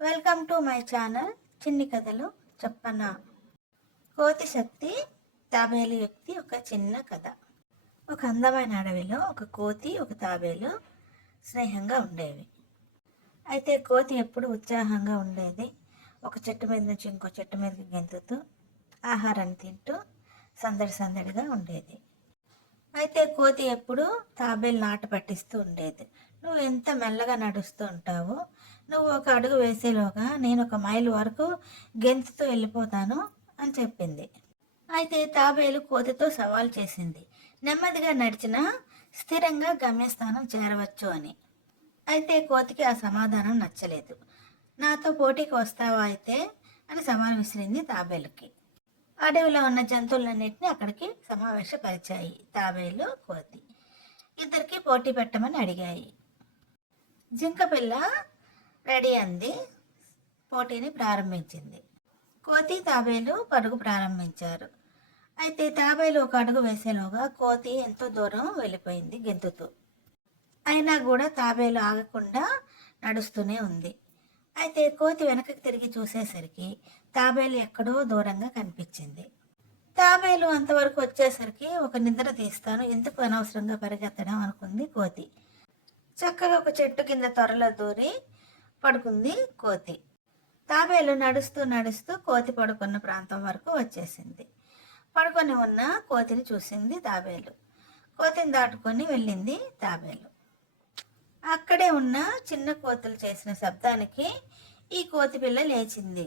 Welcome to my channel చిన్ని కథలు చెప్పన? కోతి శక్తి తాబేలు వ్యక్తి ఒక చిన్న కథ. ఒక అందమైన అడవిలో ఒక కోతి ఒక తాబేలు స్నేహంగా ఉండేవి. అయితే కోతి ఎప్పుడు ఉత్సాహంగా ఉండేది? ఒక చెట్టు మీద నుంచి ఇంకో చెట్టు మీదకి గెంతుతూ ఆహారాన్ని తింటూ సందడి సందడిగా ఉండేది. అయితే కోతి ఎప్పుడు తాబేలు నాట పట్టిస్తూ ఉండేది. నువ్వు ఎంత మెల్లగా నడుస్తూ ఉంటావో నువ్వు ఒక అడుగు వేసేలోగా నేను ఒక మైల్ వరకు గెంతుతూ వెళ్ళిపోతాను అని చెప్పింది. అయితే తాబేలు కోతితో సవాల్ చేసింది. నెమ్మదిగా నడిచినా స్థిరంగా గమ్యస్థానం చేరవచ్చు అని. అయితే కోతికి ఆ సమాధానం నచ్చలేదు. నాతో పోటీకి వస్తావా అయితే? అని సవాల్ విసిరింది తాబేలుకి. అడవిలో ఉన్న జంతువులన్నింటినీ అక్కడికి సమావేశపరిచాయి. తాబేలు కోతి ఇద్దరికి పోటీ పెట్టమని అడిగాయి. జింక పిల్ల రెడీ అంది. పోటీని ప్రారంభించింది. కోతి తాబేలు పరుగు ప్రారంభించారు. అయితే తాబేలు ఒక అడుగు వేసేలోగా కోతి ఎంతో దూరం వెళ్ళిపోయింది గెంతుతూ. అయినా కూడా తాబేలు ఆగకుండా నడుస్తూనే ఉంది. అయితే కోతి వెనకకు తిరిగి చూసేసరికి తాబేలు ఎక్కడో దూరంగా కనిపించింది. తాబేలు అంతవరకు వచ్చేసరికి ఒక నిద్ర తీస్తాను ఎందుకు అనవసరంగా పరిగెత్తడం అనుకుంది కోతి. చక్కగా ఒక చెట్టు కింద త్వరలో దూరి పడుకుంది కోతి. తాబేలు నడుస్తూ నడుస్తూ కోతి పడుకున్న ప్రాంతం వరకు వచ్చేసింది. పడుకొని ఉన్న కోతిని చూసింది తాబేలు. కోతిని దాటుకొని వెళ్ళింది తాబేలు. అక్కడే ఉన్న చిన్న కోతులు చేసిన శబ్దానికి ఈ కోతి పిల్ల లేచింది.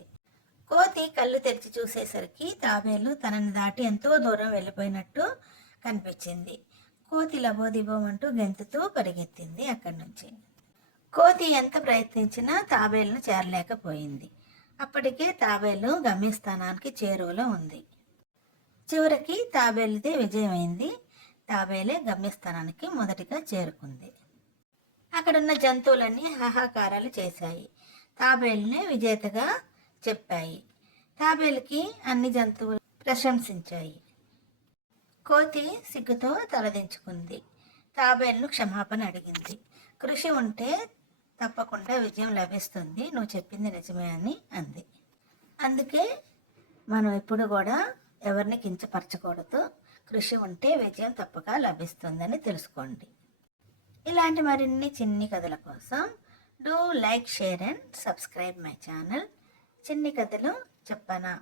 కోతి కళ్ళు తెరిచి చూసేసరికి తాబేలు తనని దాటి ఎంతో దూరం వెళ్ళిపోయినట్టు కనిపించింది. కోతి లబోదిబోమంటూ గెంతుతూ పరిగెత్తింది అక్కడి నుంచి. కోతి ఎంత ప్రయత్నించినా తాబేలును చేరలేకపోయింది. అప్పటికే తాబేలు గమ్యస్థానానికి చేరువలో ఉంది. చివరికి తాబేలుదే విజయమైంది. తాబేలే గమ్యస్థానానికి మొదటిగా చేరుకుంది. అక్కడున్న జంతువులన్నీ హాహాకారాలు చేశాయి. తాబేలుని విజేతగా చెప్పాయి. తాబేలుకి అన్ని జంతువులు ప్రశంసించాయి. కోతి సిగ్గుతో తలదించుకుంది. తాబేలును క్షమాపణ అడిగింది. కృషి ఉంటే తప్పకుండా విజయం లభిస్తుంది. నువ్వు చెప్పింది నిజమే అని అంది. అందుకే మనం ఎప్పుడు కూడా ఎవరిని కించపరచకూడదు. కృషి ఉంటే విజయం తప్పక లభిస్తుందని తెలుసుకోండి. ఇలాంటి మరిన్ని చిన్ని కథల కోసం do like share and subscribe my channel. చిన్ని కథలు చెప్పనా?